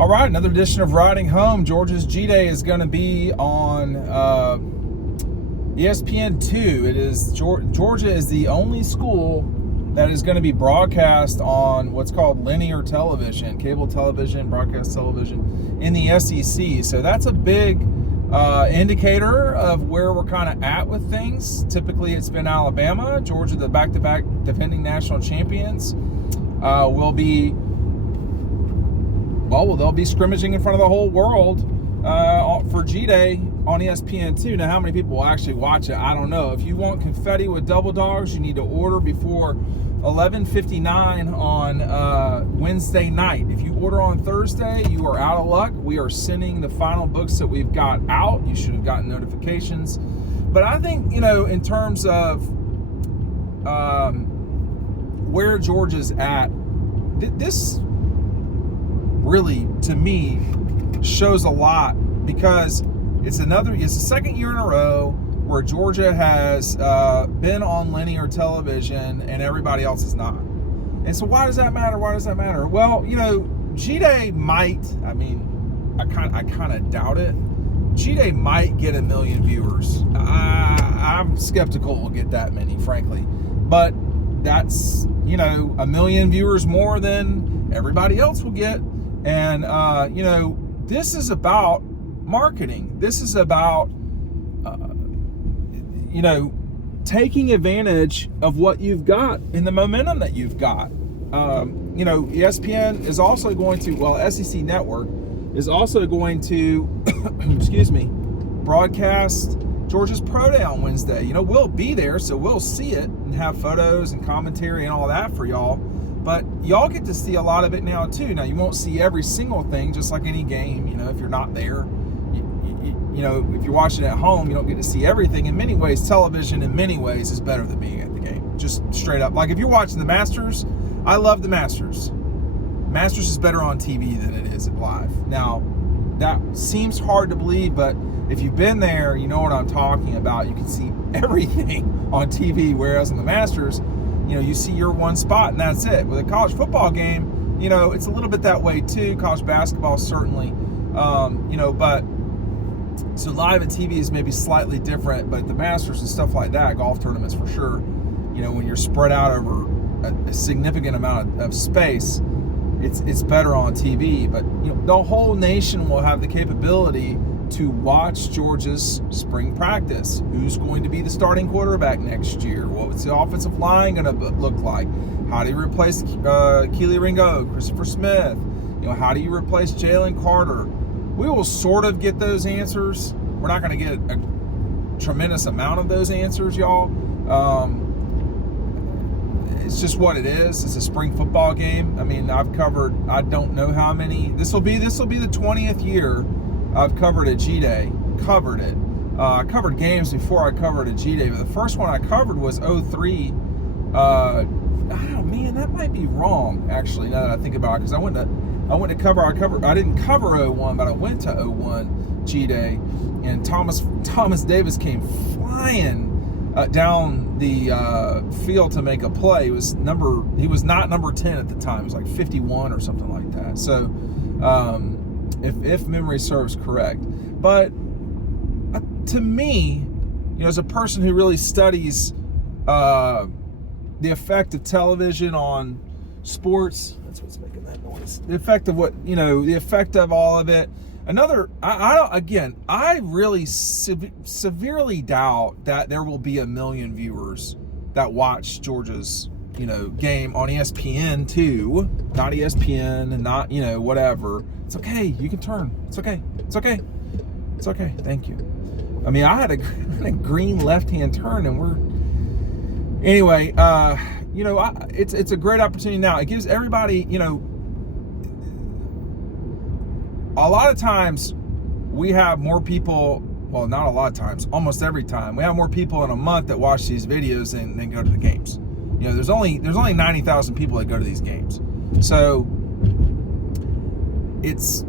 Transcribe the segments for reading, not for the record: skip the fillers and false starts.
All right, another edition of Riding Home. Georgia's G-Day is going to be on ESPN 2. It is Georgia is the only school that is going to be broadcast on what's called linear television, cable television, broadcast television in the SEC. So that's a big indicator of where we're kind of at with things. Typically, it's been Alabama. Georgia, the back-to-back defending national champions, they'll be scrimmaging in front of the whole world for G-Day on ESPN 2. Now, how many people will actually watch it? I don't know. If you want confetti with double dogs, you need to order before 11:59 on Wednesday night. If you order on Thursday, you are out of luck. We are sending the final books that we've got out. You should have gotten notifications. But I think, in terms of where Georgia's at, this really, to me, shows a lot, because it's the second year in a row where Georgia has been on linear television and everybody else is not. And so why does that matter? Well, G-Day might, I kind of doubt it. G-Day might get 1 million viewers. I'm skeptical we'll get that many, frankly. But that's, 1 million viewers more than everybody else will get. And, this is about marketing. This is about, taking advantage of what you've got and the momentum that you've got. ESPN is also going to, SEC Network is also going to, broadcast Georgia's Pro Day on Wednesday. We'll be there, so we'll see it and have photos and commentary and all that for y'all. But y'all get to see a lot of it now, too. Now, you won't see every single thing, just like any game. If you're not there, if you're watching at home, you don't get to see everything. In many ways, television, in many ways, is better than being at the game. Just straight up. Like, if you're watching the Masters, I love the Masters. Masters is better on TV than it is live. Now, that seems hard to believe, but if you've been there, you know what I'm talking about. You can see everything on TV, whereas on the Masters, you see your one spot and that's it. With a college football game, it's a little bit that way too. College basketball certainly, but so live and TV is maybe slightly different. But the Masters and stuff like that, golf tournaments for sure, when you're spread out over a significant amount of space, it's better on TV. But the whole nation will have the capability to watch Georgia's spring practice. Who's going to be the starting quarterback next year? What's the offensive line going to look like? How do you replace Keely Ringo, Christopher Smith? How do you replace Jalen Carter? We will sort of get those answers. We're not going to get a tremendous amount of those answers, y'all. It's just what it is. It's a spring football game. I've covered, I don't know how many. This will be the 20th year I've covered a G-Day. I covered games before I covered a G-Day, but the first one I covered was 03. That might be wrong, actually, now that I think about it, because I didn't cover 01, but I went to 01 G-Day, and Thomas Davis came flying down the field to make a play. He was not number 10 at the time. It was like 51 or something like that. So, if memory serves correct. But to me, as a person who really studies the effect of television on sports, that's what's making that noise. The effect of the effect of all of it. I really severely doubt that there will be 1 million viewers that watch Georgia's game on ESPN 2, not ESPN, and not whatever. It's okay. You can turn. It's okay. Thank you. I had a green left-hand turn, and anyway. It's a great opportunity now. It gives everybody. A lot of times we have more people. Well, not a lot of times. Almost every time we have more people in a month that watch these videos than go to the games. There's only 90,000 people that go to these games. So it's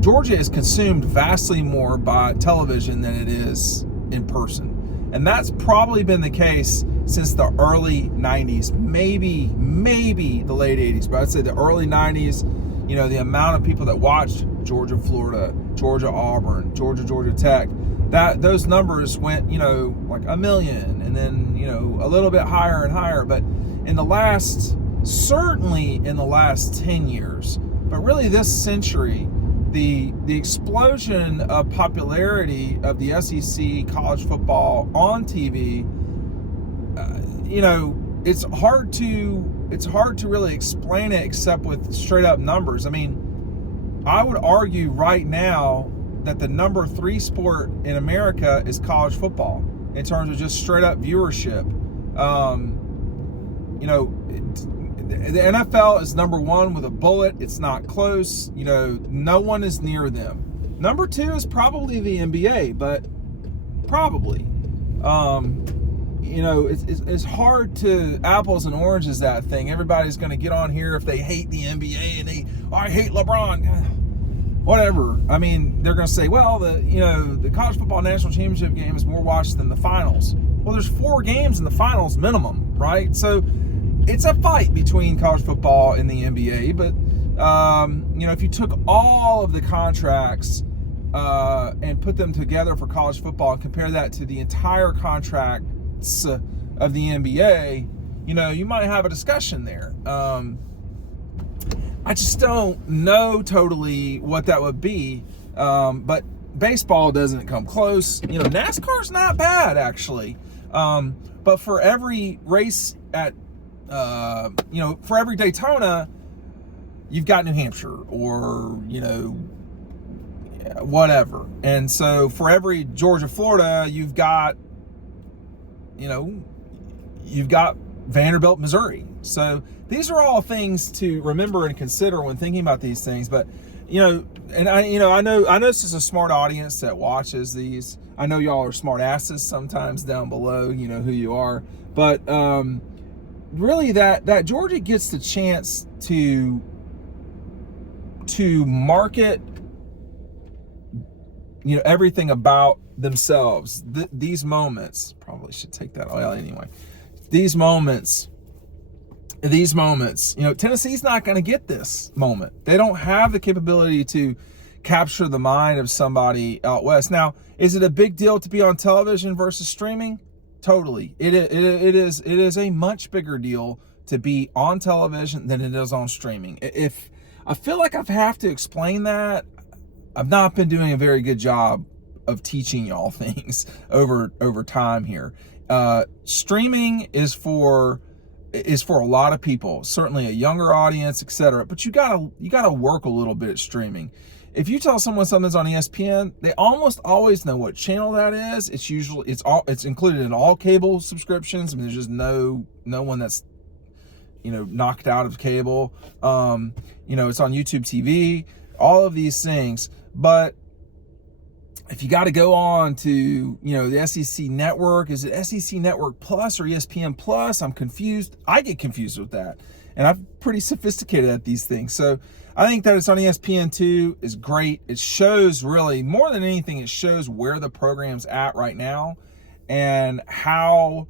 Georgia is consumed vastly more by television than it is in person. And that's probably been the case since the early 90s, maybe the late 80s, but I'd say the early 90s. You know, the amount of people that watched Georgia, Florida, Georgia, Auburn, Georgia Tech, that those numbers went, you know, like 1 million, and then, you know, a little bit higher and higher. But certainly in the last 10 years, but really this century, the explosion of popularity of the SEC college football on TV, you know, it's hard to really explain it except with straight up numbers. I mean, I would argue right now that the number 3 sport in America is college football in terms of just straight up viewership. You know, the NFL is number 1 with a bullet. It's not close. You know, no one is near them. Number 2 is probably the NBA, but probably. You know, it's hard to apples and oranges, that thing. Everybody's going to get on here if they hate the NBA and I hate LeBron. Whatever. I mean, they're going to say, well, the college football national championship game is more watched than the finals. Well, there's 4 games in the finals minimum, right? So it's a fight between college football and the NBA. But, you know, if you took all of the contracts and put them together for college football and compare that to the entire contract of the NBA, you know, you might have a discussion there. I just don't know totally what that would be, but baseball doesn't come close. You know, NASCAR's not bad, actually, but for every race at you know, for every Daytona, you've got New Hampshire or, you know, whatever. And so for every Georgia, Florida, you've got Vanderbilt, Missouri. So these are all things to remember and consider when thinking about these things. But, you know, and I know this is a smart audience that watches these. I know y'all are smart asses sometimes down below, you know who you are. But really that Georgia gets the chance to market, you know, everything about themselves. These moments, probably should take that oil anyway. These moments, you know, Tennessee's not going to get this moment. They don't have the capability to capture the mind of somebody out west. Now, is it a big deal to be on television versus streaming? Totally. It is a much bigger deal to be on television than it is on streaming. If I feel like I have to explain that, I've not been doing a very good job of teaching y'all things over time here. Streaming is for a lot of people, certainly a younger audience, etc. But you gotta work a little bit at streaming. If you tell someone something's on ESPN, they almost always know what channel that is. It's included in all cable subscriptions. I mean, there's just no one that's, you know, knocked out of cable. You know, it's on YouTube TV, all of these things. But if you got to go on to, you know, the SEC network, is it SEC Network Plus or ESPN Plus? I'm confused. I get confused with that. And I'm pretty sophisticated at these things. So I think that it's on ESPN2 is great. It shows, really, more than anything, it shows where the program's at right now and how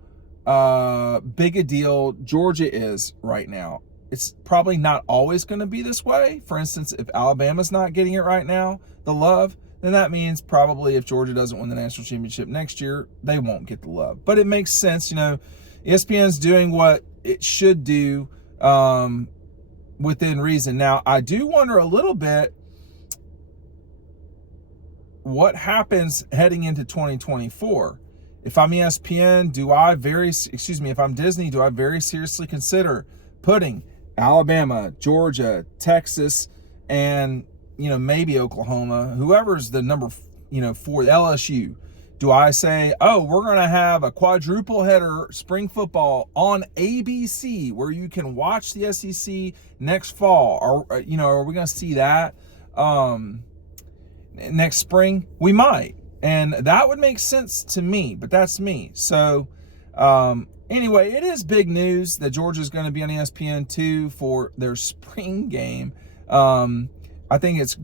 big a deal Georgia is right now. It's probably not always going to be this way. For instance, if Alabama's not getting it right now, the love, then that means probably if Georgia doesn't win the national championship next year, they won't get the love. But it makes sense, you know, ESPN's doing what it should do within reason. Now, I do wonder a little bit what happens heading into 2024. If I'm ESPN, if I'm Disney, do I very seriously consider putting Alabama, Georgia, Texas, and, you know, maybe Oklahoma, whoever's the number, you know, for LSU? Do I say, oh, we're going to have a quadruple header spring football on ABC where you can watch the SEC next fall? Or, you know, are we going to see that next spring? We might. And that would make sense to me, but that's me. So, anyway, it is big news that Georgia's going to be on ESPN2 for their spring game. I think it's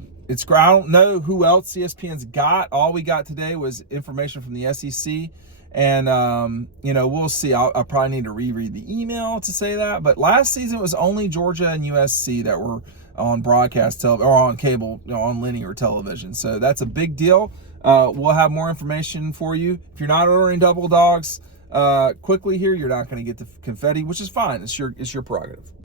great. I don't know who else ESPN's got. All we got today was information from the SEC. And, you know, we'll see. I'll probably need to reread the email to say that. But last season it was only Georgia and USC that were on broadcast or on cable, you know, on linear television. So that's a big deal. We'll have more information for you. If you're not ordering double dogs quickly here, you're not going to get the confetti, which is fine. It's your prerogative.